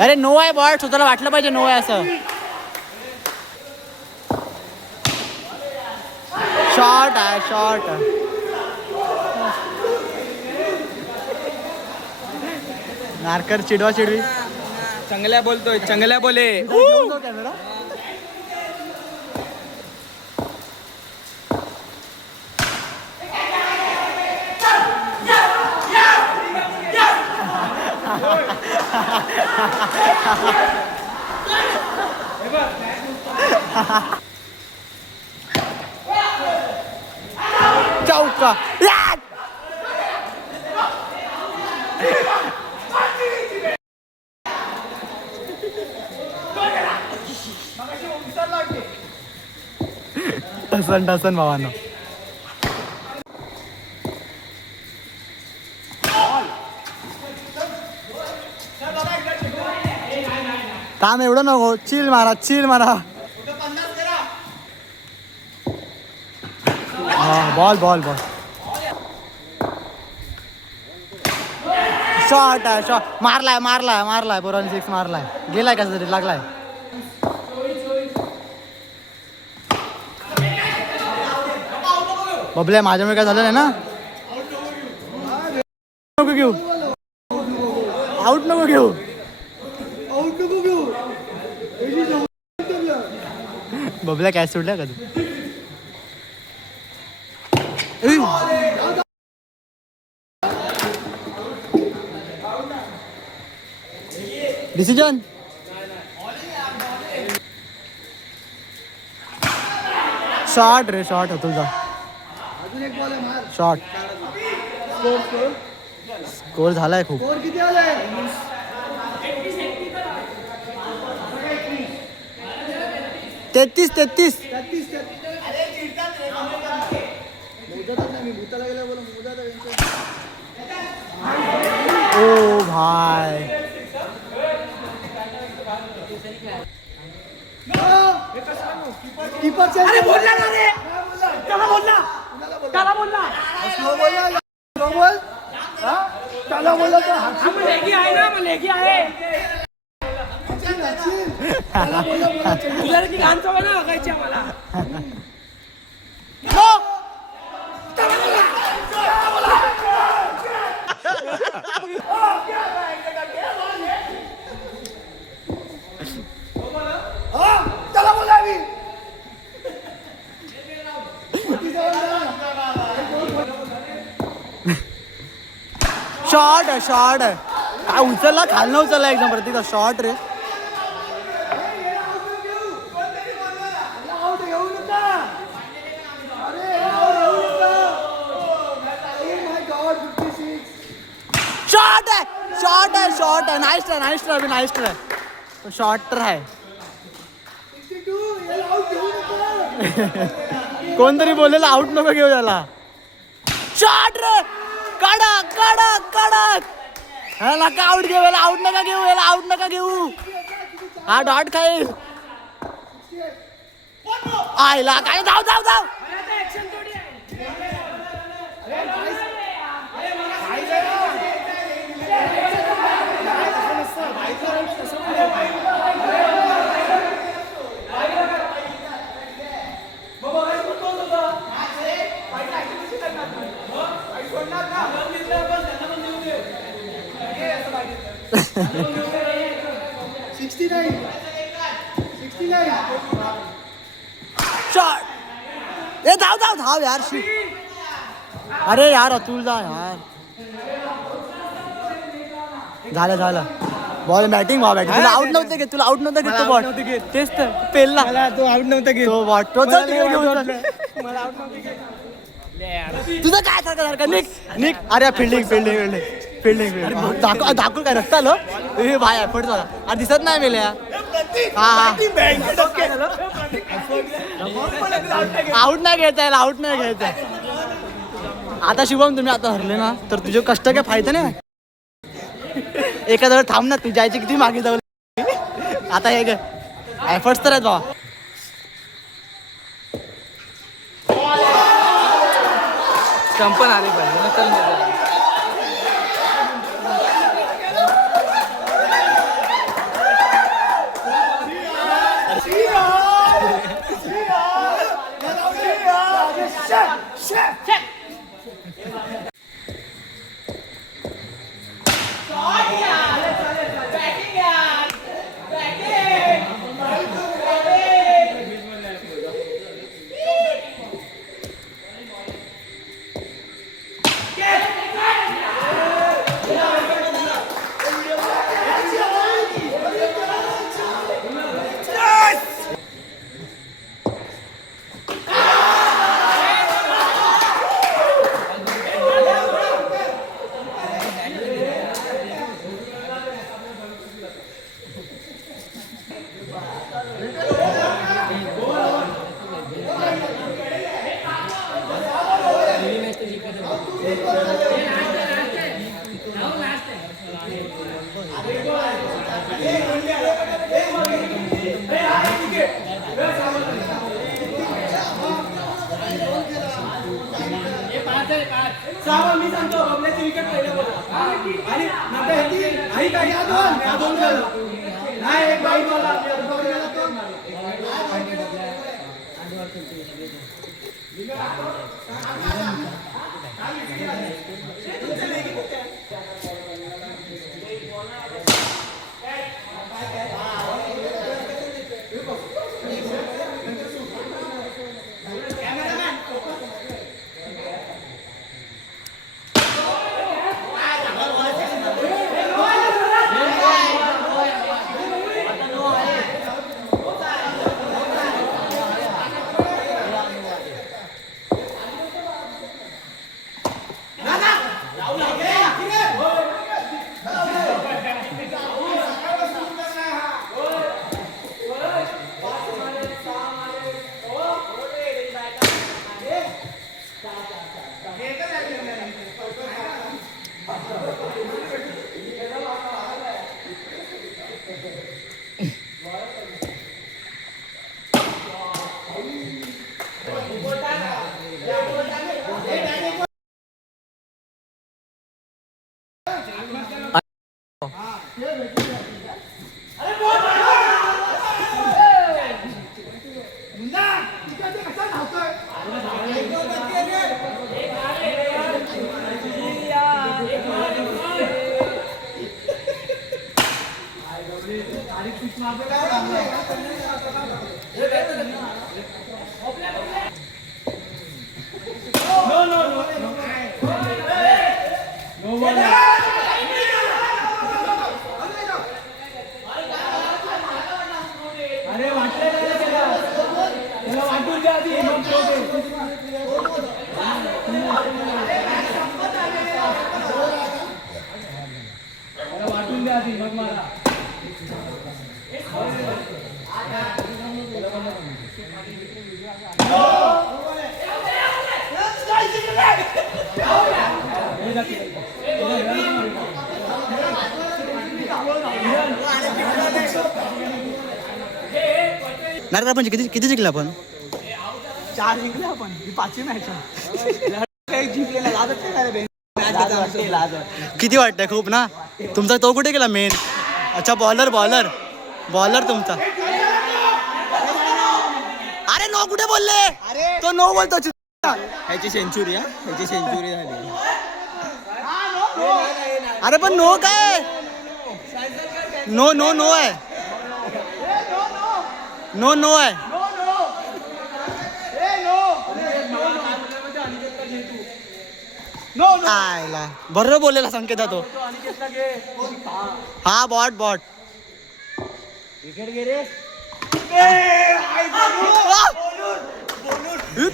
अरे नो आहे बॉल, स्वतःला वाटलं पाहिजे नो आहे असं. शॉर्ट आहे शॉर्ट. नारकर चिडवा चिडवी. चांगल्या बोलतोय, चांगल्या बोले. चौका. टसन टसन भावांनो. काम एवढं नको, चिल मारा चिल मारा. हा बॉल बॉल बॉल. शॉर्ट आहे शॉर्ट. मारलाय मारलाय मारलाय बरोबर. 6 मारलाय. गेलाय कसा तरी लागलाय. बबल्या माझ्यामुळे काय झालं नाही ना. नको घेऊ आउट नको घेऊ. बबल्या काय सोडल्या का तू. डिसिजन. शॉर्ट रे शॉर्ट होतो तुझा. शॉर्ट. स्कोर झालाय खूप. 33. ओ भाई अरे बोलला ना रे. त्याला बोलला, त्याला बोलला. त्याला बोलला तर लेगी आहे ना. मग लेगी आहे. तुला ती घाण सवय ना बघायची आम्हाला. त्याला बोलावी. शॉर्ट आहे शॉर्ट आहे. काय उचलला खालनं उचलला एकदम प्रत्येक शॉर्ट रे. शॉर्ट आहे शॉर्ट आहे शॉर्ट आहे. Nice try nice try nice try. तो शॉर्ट तर आहे. कोणतरी बोललेलं आउट नको घेऊ त्याला. शॉर्ट रे. कडक कडक कडक. ह्याला का आउट घेऊ. याला आउट नका घेऊ. याला आउट नका घेऊ. हा डॉट खाईल. आयला काय. जाऊ जाऊ जाऊ. शॉट. ए धाव धाव धाव यार. अरे यार अतुल जा यार. झालं झालं. Ball batting ball batting. तुला आउट नव्हतं घेत. तुला आउट नव्हतं घेत तो बॉल. तेच तर पेलला. तो आउट नव्हता घेत. तो बॉट तो चल घेऊन मला आउट नव्हती घेत. तुझं काय सारखं निक निक. अरे फिल्डिंग फिल्डिंग फिल्डिंग फिल्डिंग. दाखवून काय रस्ता आलो. हे भाई एफर्ट झाला. अरे दिसत नाही मेल्या. हा हा आउट नाही घ्यायचा याला. आउट नाही घ्यायचा. आता शुभम तुम्ही आता हरले ना तर तुझे कष्ट काय फायदा नाही. एका जवळ थांब ना. तू जायची किती मागे जाऊ. आता हे एफर्ट्स तर आहेत बाबा. स्टंपन आले पाहिजे ना तर सांगतो बबल्याची विकेट पहिल्या बॉलवर. आणि नंतर ह्याची आई काय या दोन गेलो. नाही एक बाई बॉल आपल्या दोन गेला तो. अरे वाटलं त्याला वाटून द्या आधी मग वाटून द्या आधी मग मला नाही आपण किती जिंकले आपण 4 जिंकले आपण ही 5वी मॅच आहे जिंकलेला किती वाटतंय खूप ना तुमचा तो कुठे गेला मेन अच्छा बॉलर तुमचा अरे नो कुठे बोलले तो नो बोलतो ह्याची सेंचुरी झाली अरे पण नो काय नो आहे नो आहे आयला बरोबर बोललेला संकेत तो हा बॉट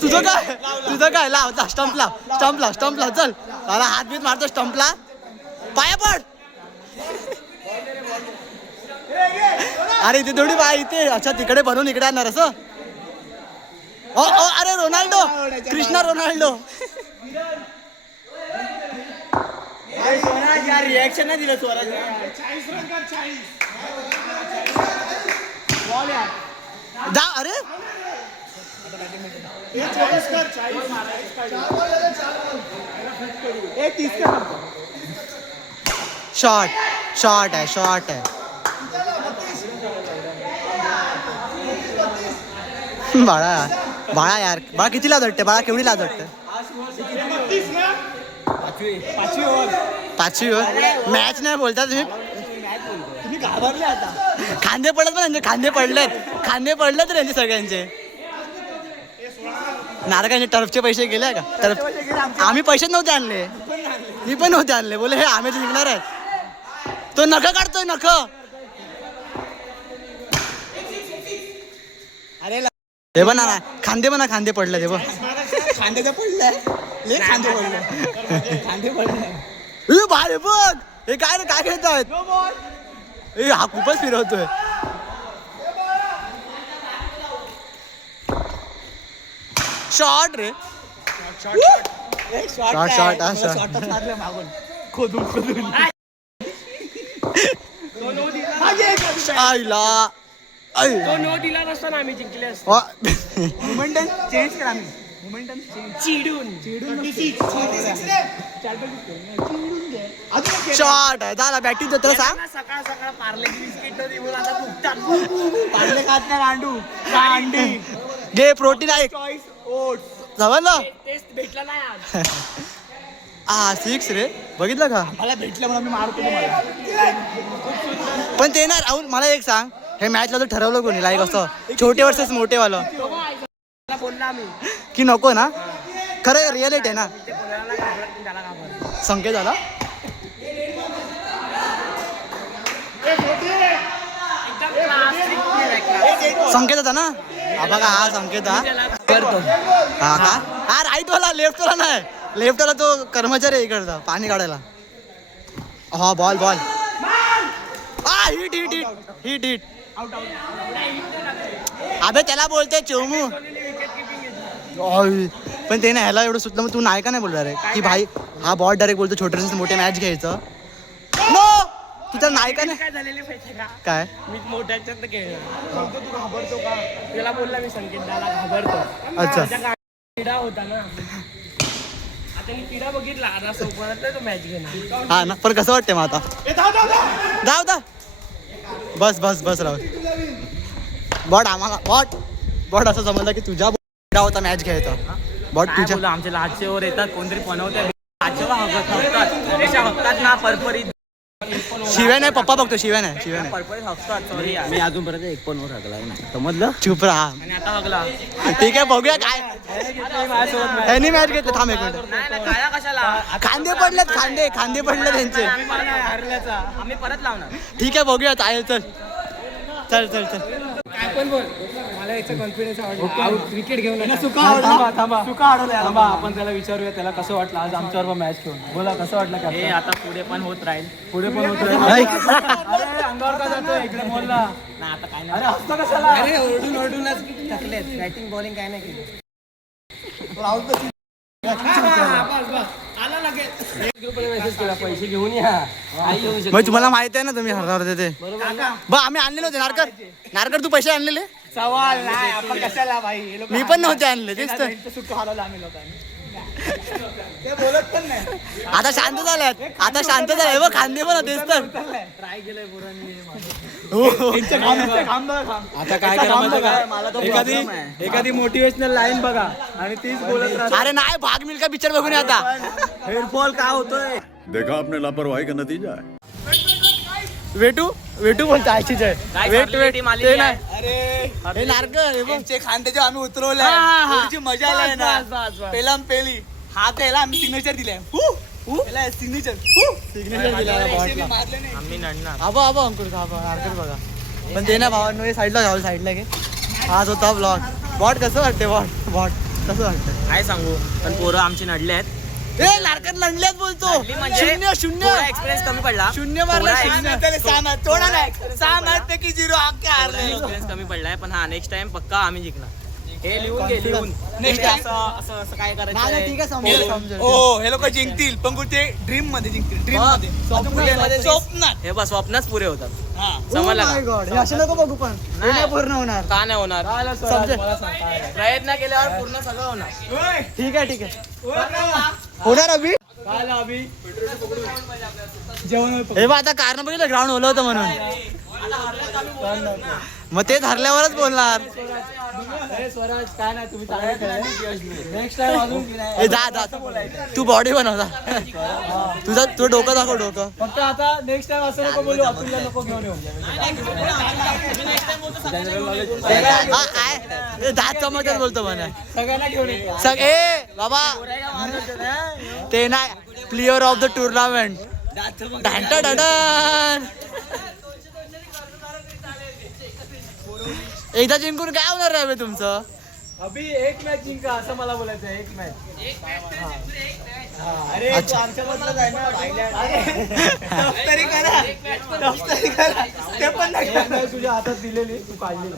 तुझं काय लाव स्टंपला चल मला हात बीत मारतो स्टंपला पाया पड अरे इथे थोडी पाय इथे अच्छा तिकडे बनवून इकडे आणणार असं अरे रोनाल्डो कृष्णा रोनाल्डो रिॲक्शन नाही दिलं स्वराज जा अरे शॉर्ट है बाळा यार बाळा किती लाज वाटते बाळा केवढी लाज वाटते 5वी ओव्हर मॅच नाही बोलता तुम्ही घाबरले आता खांदे पडलेत पण खांदे पडलेत रे सगळ्यांचे नारकांचे टर्फचे पैसे गेले का टर्फ आम्ही पैसेच नव्हते आणले मी पण नव्हते आणले बोले हे आम्ही जिंकणार आहेत तो नख काढतोय नख अरे हे बघ ना खांदे पडले हे बघ खांद्याचं पडलंय लय खांदे पडले भाई बघ हे काय रे काय खेळतायत हा खूपच फिरवतोय शॉर्ट रे शॉर्ट मागून खोदून आईला तो नो दिला नसता ना आम्ही जिंकले असतो चेंज करा आम्ही शॉट आहे झाला बॅटिंग देतो सांग. सकाळ सकाळ पार्ले बिस्किट दिवस आता फुकतात पार्ले खात नाही गांडू अंडी घे प्रोटीन आहे चॉईस ओट्स समजलं. टेस्ट भेटला नाही आज हा 6 रे बघितलं का. मला भेटलं म्हणून मी मारतो तुम्हाला पण ते ना राहुल मला एक सांग हे मॅचला तर ठरवलं कोणी लाईक असं छोटे वर्सेस मोठे वालं बोलला मी की नको ना. खरं रिअलिटी आहे ना. ते बोलायला घाबरत त्याला घाबरत संकेत झाला संकेत होता ना. हा बघा हा संकेत हा करतो हा का हा राईट वाला लेफ्ट वाला नाही. लेफ्ट वाला तो कर्मचारी आहे इकडचा पाणी काढायला. हा बॉल बॉल हा hit hit hit hit hit अबे त्याला बोलते चोमू. पण ते ना ह्याला एवढं सुटलं मग तू नाही का नाही बोलणार रे की भाई हा बॉल डायरेक्ट बोलतो छोटे मोठे मॅच घ्यायचं. नो तू तर नाही का नाही काय झालेले माहिती का काय मी मोठ्याच्यात खेळणार तू घाबरतो का त्याला बोलला मी संकेत त्याला घाबरतो. अच्छा किडा होता ना आता मी किडा बघितला आता सोबत तो मॅच घेणार. हा ना पण कसं वाटतंय मग आता जाऊ दा बस बस बस राहू बॉट आम्हाला बॉट असं समजलं की तुझ्या होता मॅच घ्यायचा बॉट काय तुझ्या बोलू आमचे लाचेवर येतात कोणतरी बनवतात लाचेवर हकतात ना परपरीत शिव्या नाही पप्पा बघतो शिव्या नाही परपरीत हकतात सॉरी मी अजूनपर्यंत एक पण हकला नाही समजलं चुप राहा. आणि आता हकला ठीक आहे बघूया काय ह्यानी मॅच घेतलं थांब एक मिनिट. नाही काया कशाला खांदे पडलेत खांदे पडले त्यांचे. आम्ही परत लावणार ठीक आहे बघूया चालेल चल चल चल चल. काय पण बोल मला याचा कॉन्फिडन्स आवडला क्रिकेट घेऊन थांबा आपण त्याला विचारूया त्याला कसं वाटलं आज आमच्यावर मॅच खेळून. बोला कसं वाटलं हे काय आता पुढे पण होत राहील पुढे पण होत अरे अंगावर का जातोय इकडे बोलला. ना आता काय अरे हसतो कशाला. अरे ओरडूनच थकलेत बॅटिंग बॉलिंग काय नाही केली आला लगेच ग्रुपने मेसेज केला पैसे घेऊन या आई येऊ शकते. मग तुम्हाला माहिती आहे ना तुम्ही हरणार होते ते बघ आम्ही आणलेले होते नारकर तू पैसे आणलेले. सवाल नाही आपण कशाला भाई हे लोक मी पण नव्हते आणले तेच तर. सुख हरवलं आम्ही लोकांनी ते बोलत पण नाही. आता शांत झाले बघ खांदे पण होतेच तर. ट्राय केलंय पोरांनी आता काय करा माहिती का एखादी मोटिवेशनल लाईन बघा आणि तीच बोलत राहा. अरे नाही भाग मिल्खा पिक्चर बघून ये आता. हेडफॉल काय होतोय. देखा आपने लापरवाही का नतीजा है. वेटू बोलतो आयचीच आहे वेट ते नाही अरे हे नारकर हे बघ खांदे जे आम्ही उतरवले थोडीशी मजा आली ना पेलाम पेली हा त्याला आम्ही सिग्नेचर दिले सिग्नेचर सिग्नेचर दिला बॉटला. मारले नाही. आम्ही नडणार आबा अंकुर नारकर बघा पण ते ना भावांनो हे साईडला जाऊ साईडला घे. आज होता ब्लॉग बॉट कसं वाटते बॉट कसं वाटतं काय सांगू पण पोरं आमची नडले आहेत. ए नारकर लढल्यात बोलतो नडली म्हणजे शून्य थोडा एक्सपिरियन्स कमी पडला शून्य मारला थोडा शून्य. एक्सपिरियन्स कमी पडलाय पण हा नेक्स्ट टाइम पक्का आम्ही जिंकणार. हे लिहून Next हे time. असं काय नाही, नाही, ठीक आहे करायचं समजेल हो हे लोक जिंकतील पण कुठे ड्रीम मध्ये जिंकतील ड्रीम मध्ये स्वप्नात हे बस स्वप्नच पुरे होतात. हा समजलं Oh my का God, हे असे नको बघू पण हे नाही पूर्ण होणार. का नाही होणार समजेल. प्रयत्न केल्यावर पूर्ण सगळं होणार. ठीक आहे होणार अभि जेवण हे बघ आता कारण बघितलं ग्राउंड ओलं होतं म्हणून मग ते धरल्यावरच बोलणार. स्वराज काय नाही तुम्ही नेक्स्ट टाइम अजून ए जा तू बॉडी बनवता तुझं डोकं दाखव डोकं. फक्त आता नेक्स्ट टाइम असं नको बोलू अतुलला नको घेऊन येऊ. हा काय दात चमकत बोलतो म्हणा सगळ्यांना घेऊन येऊ. ए बाबा ते नाही प्लेयर ऑफ द टुर्नामेंट एकदा जिंकून काय होणार रे बे तुमचं. अभि एक मॅच जिंका असं मला बोलायचं एक मॅच. अरे अच्छा. आमच्याबद्दलच आहे ना ते पण नाही तुझ्या हातात दिलेली तू काढलेली.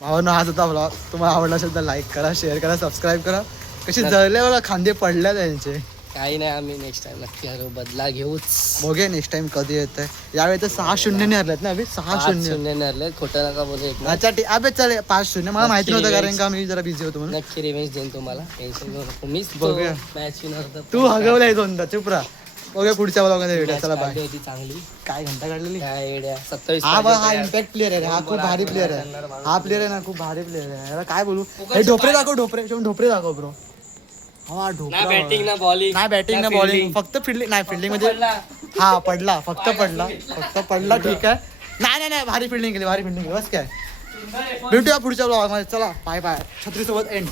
भावांनो हाच होता ब्लॉग. तुम्हाला आवडला असेल तर लाईक करा शेअर करा सबस्क्राईब करा. कशी जळले मला खांदे पडल्या त्यांचे काही नाही, आम्ही नेक्स्ट टाइम नक्की हरवू, बदला घेऊच. बघूया नेक्स्ट टाइम कधी येत आहे. यावेळी तर 6-0 हरलेत ना अभि, 6-0. 5-0 हरले, खोटं नका बोलू. एक अच्छा ठीक, अबे चल 5-0. मला माहिती नव्हतं कारण का मी जरा बिझी होतो म्हणून. नक्की रिव्हेंज देईन तुम्हाला, टेन्शन घेऊ नको. मीच बघूया. मॅच विनर होतो. तू हगवलाय दोनदा, चुप राहा. बघूया पुढच्या ब्लॉगमध्ये भेटूया. चला बाय. होती चांगली. काय घंटा काढलेली. काय एड्या 27 हा बघ, हा इम्पॅक्ट प्लेअर आहे. हा खूप भारी प्लेअर आहे. हा प्लेअर आहे ना, खूप भारी प्लेअर आहे. याला काय बोलू. हे ढोपरे दाखव, ढोपरे दाखव ब्रो. हा ढोपरा. ना बॅटिंग ना बॉलिंग. नाही बॅटिंग ना बॉलिंग, फक्त फिल्डिंग. नाही फिल्डिंग म्हणजे हा पडला, फक्त पडला ठीक आहे. नाही भारी फिल्डिंग केली, बस काय. भेटूया पुढच्या ब्लॉग मध्ये. चला बाय बाय. छत्रीसोबत एंड.